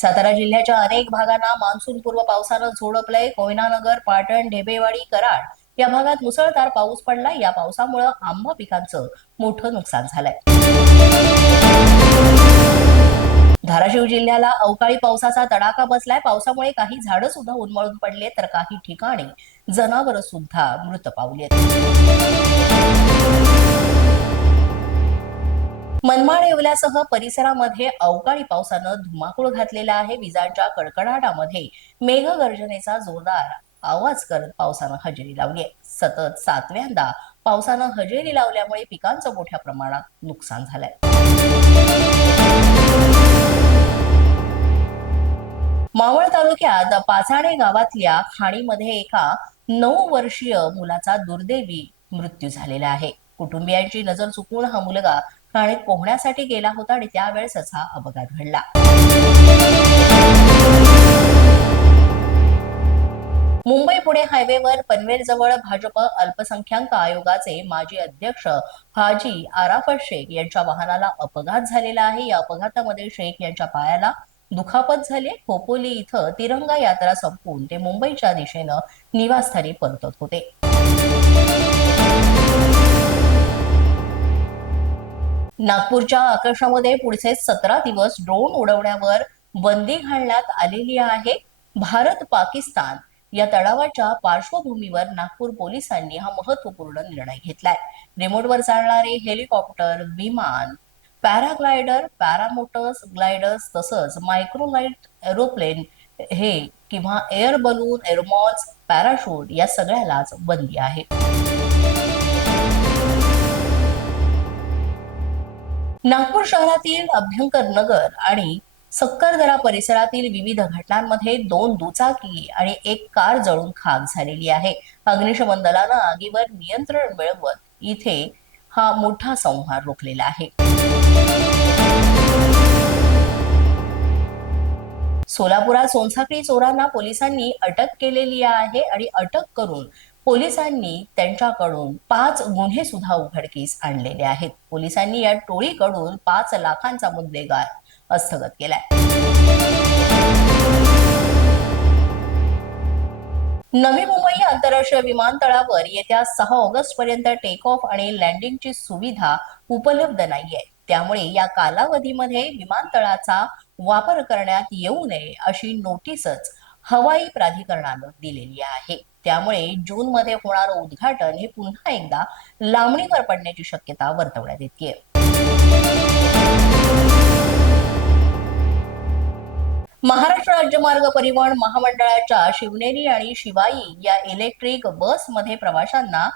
सातारा जिल्ह्याच्या अनेक भागांना मान्सून पूर्व पावसानं झोडपलंय. कोयनानगर पाटण ढेबेवाडी कराड या भागात मुसळधार पाऊस पडला या पावसामुळे आंबा पिकांचं मोठं नुकसान झालंय. धाराशिव जिल्ह्याला अवकाळी पावसाचा तडाखा बसलाय. पावसामुळे काही झाडं सुद्धा उन्मळून पडले तर काही ठिकाणी जनावरं सुद्धा मृत पावली मनमाड येवल्यासह परिसरामध्ये अवकाळी पावसानं धुमाकूळ घातलेला आहे. विजांच्या कडकडाटामध्ये मेघगर्जनेचा जोरदार आवाज करत पावसानं हजेरी लावली आहे सतत सातव्यांदा पावसानं हजेरी लावल्यामुळे पिकांचं मोठ्या प्रमाणात नुकसान झालंय. मावळ तालुक्यात पाचाणे गावातल्या खाणीमध्ये एका नऊ वर्षीय मुलाचा दुर्दैवी मृत्यू झालेला आहे. कुटुंबियांची नजर चुकवून हा मुलगा शाळेत पोहण्यासाठी गेला होता आणि त्यावेळेसच हा अपघात घडला. मुंबई पुणे हायवेवर पनवेल जवळ भाजप अल्पसंख्याक आयोगाचे माजी अध्यक्ष हाजी आराफत शेख यांच्या वाहनाला अपघात झालेला आहे. या अपघातामध्ये शेख यांच्या पायाला दुखापत झाली खोपोली इथं तिरंगा यात्रा संपवून ते मुंबईच्या दिशेनं निवासस्थानी परतत होते. नागपूरच्या आकाशामध्ये पुढचे सतरा दिवस ड्रोन उडवण्यावर बंदी घालण्यात आलेली आहे. भारत पाकिस्तान या तणावाच्या पार्श्वभूमीवर नागपूर पोलिसांनी हा महत्त्वपूर्ण निर्णय घेतलाय. रिमोटवर चालणारे हेलिकॉप्टर विमान पॅराग्लायडर पॅरामोटर्स ग्लायडर्स तसंच मायक्रोलाइट एरोप्लेन हे किंवा एअर बलून एरोमॉल्स पॅराशूट या सगळ्यालाच बंदी आहे. नागपूर शहरातील अभ्यंकर नगर आणि सक्करदरा परिसरातील विविध घटनांमध्ये दोन दुचाकी आणि एक कार जळून खाक झालेली आहे. अग्निशमन दलानं आगीवर नियंत्रण मिळवत इथे हा मोठा संहार रोखलेला आहे. सोलापुरात सोनसाखळी चोरांना पोलिसांनी अटक केलेली आहे आणि अटक करून पोलिसांनी त्यांच्याकडून पाच गुन्हे सुद्धा उघडकीस आणलेले आहेत. पोलिसांनी या टोळीकडून पाच लाखांचा मुद्देगार हस्तगत केलाय. नवी मुंबई आंतरराष्ट्रीय विमानतळावर येत्या सहा ऑगस्ट पर्यंत टेक ऑफ आणि लँडिंगची सुविधा उपलब्ध नाहीये. त्यामुळे या कालावधीमध्ये विमानतळाचा वापर करण्यात येऊ नये अशी नोटीसच हवाई प्राधिकरणानं दिलेली आहे. त्यामुळे जून मध्ये होणारं उद्घाटन हे पुन्हा एकदा लांबणीवर पडण्याची शक्यता वर्तवण्यात येते महाराष्ट्र राज्य मार्ग परिवहन महामंडळाच्या शिवनेरी आणि शिवाई या इलेक्ट्रिक बसमध्ये प्रवाशांना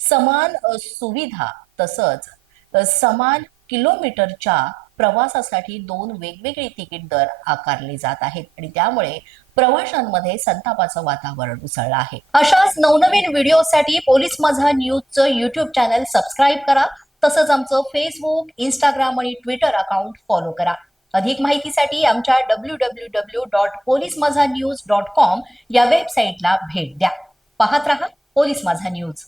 समान सुविधा तसंच समान किलोमीटरच्या प्रवासासाठी दोन वेगवेगळे तिकीट दर आकारले जात आहेत आणि त्यामुळे प्रवाशांमध्ये संतापाचं वातावरण उसळलं आहे. अशाच नवनवीन व्हिडिओसाठी पोलीस माझा न्यूजचं युट्यूब चॅनल सबस्क्राईब करा. तसंच आमचं फेसबुक इंस्टाग्राम आणि ट्विटर अकाउंट फॉलो करा. अधिक माहितीसाठी आमच्या W W W dot police Majha news dot com या वेबसाईटला भेट द्या. पाहत रहा पोलीस माझा न्यूज